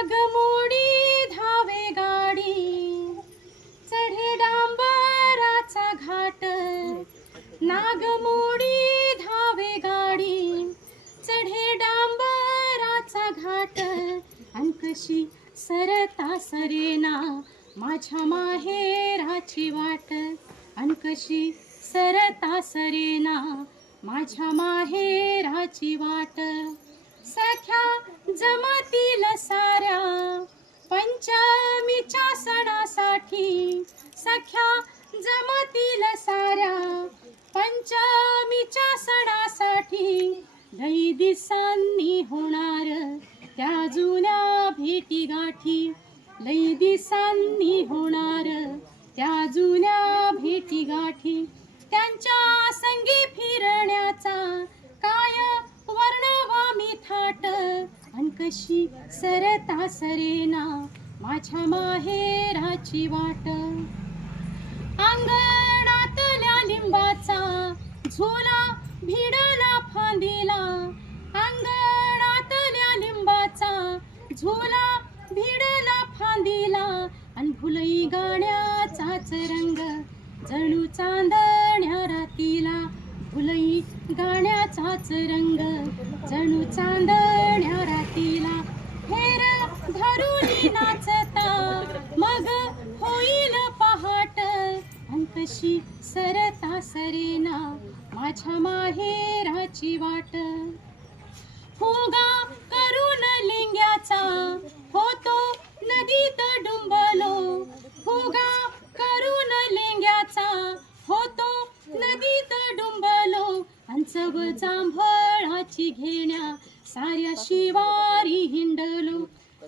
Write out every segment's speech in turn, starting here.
नागमोडी धावे गाडी. चढे डांबराचा घाट. नागमोडी धावे गाडी. चढे डांबराचा घाट. अंकशी सरता सरेना माझ्या माहेराची वाट. अंकशी सरता सरेना माझ्या माहेराची वाट. सख्या जमती पंचमीच्या सणासाठी सख्या जमतील साऱ्या. पंचमीच्या सणासाठी दही दिसांनी होणार त्या जुन्या भेटी गाठी लई दिसांनी होणार त्या जुन्या भेटी गाठी त्यांच्या संगी फिरण्याचा कशी सरता सरेना माझ्या माहेराची वाट. अंगणातल्या लिंबाचा झोला भिडाला फांदीला. अंगणातल्या लिंबाचा झोला भिडला फांदीला. आणि फुलई गाण्याचाच रंग जणू चांदण्या रातीला. फुलई गाण्याचाच रंग जणू चांद सरता सरेना माझ्या माहेराची वाट. फुगा करून लिंग्याचा होतो नदीत डुंबलो. फुगा करून लिंग्याचा होतो नदीत डुंबलो. अंचव जांभळाची घेण्या साऱ्या शिवारी हिंडलो.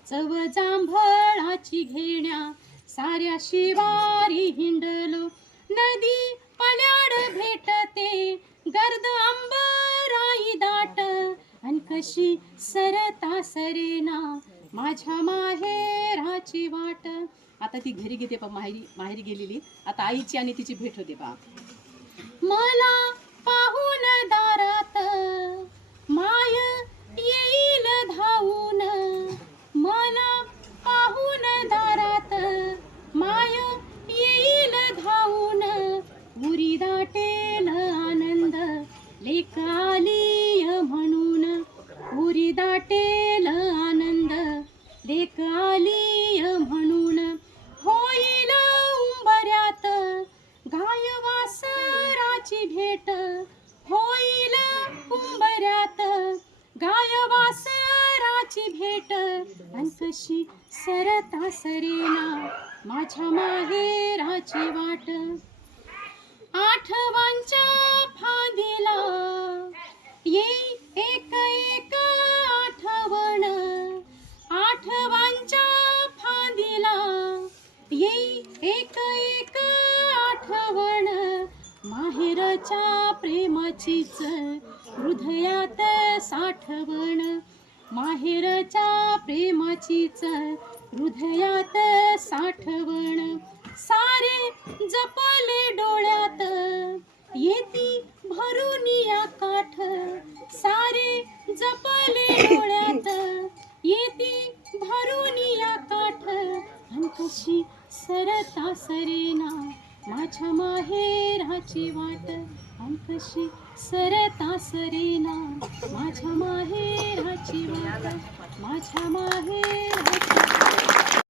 चव जांभळाची घेण्या साऱ्या शिवारी हिंडलो. नदी पल्याड भेटते. गर्द अंबराई दाट. अन कशी सरता सरेना. माझ्या माहेराची वाट. आता ती घरी घेते पा माहेरी माहेरी गेलेली. आता आईची आणि तिची भेट होते पा मला लेक आलीय म्हणून होईल उंबऱ्यात. गायवासराची भेट होईल उंबऱ्यात. गायवासराची भेट. अन कशी सरता सरेना माझ्या माहेराची वाट. आठवांच्या फान प्रेमाचीच हृदयात साठवण माहेरच्या प्रेमाचीच हृदयात साठवण. सारे जपले डोळ्यात येती भरून या काठ. सारे जपले डोळ्यात येती भरून या काठ. अन कशी सरता सरेना माझ्या माहेराची वाट. अन कशी सरता सरीना माझ्या माहेराची वाट माझ्या माहेर